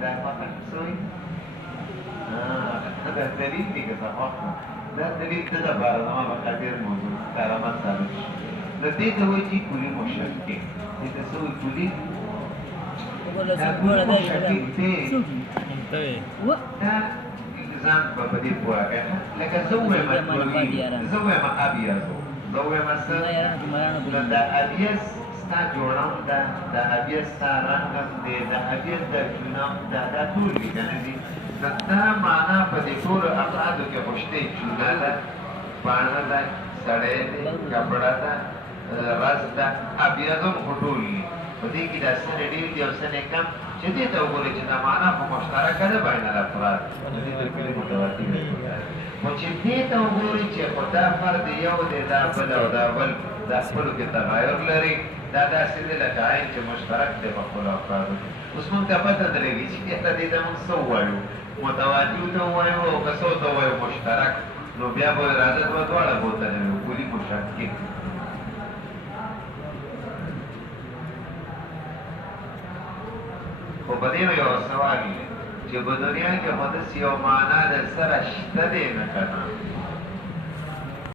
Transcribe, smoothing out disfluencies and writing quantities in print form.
دا فقط سوی دا دلیل دی که صفاق دا دلیل ته د باره زما به خبیر موضوع کرامت ثابت شي نو دې ته وایي چې کلي مشکک دې ته څه وایي کلي دا کلي مشکک دی دا ځان په دې پوهه کوي لکه زه ووایم زه ووایم ابیض زه ووایم څه نو دا ابیض ستا جوړم ده د ابیض ستا رنګم دی د ابیض د چونم ده دا ټول دي که نه دي نو دا معنا په دې ټولو افرادو کې خو شته چونه ده باڼه ده سړی دی کپړه ده رس ده ابیض هم خو ټول دي په دې کې دا څه ډېر دي او څه کم چې دې ته وګورئ چې دا معنا خو مشترکه ده بین الافراد د دې تر کلي متواتر خو چې دې ته وګورئ چې خو دا فرد یو دی دا بل او دا بل دا خپلو کې تغایر لري دا داسې دی لکه عین چې مشترک دی په خپلو افرادو اوس موږ ته پته درېږي چې دې ته موږ څه ووایو متواتر ته ووایو او که څه ته ووایو مشترک نو بیا به راځه دوه دواړه بوتلې وي کلي مشکک خو په دې یو سوال دی چې په دنیا کې خو داسې یو معنا در سره شته دی نه که نه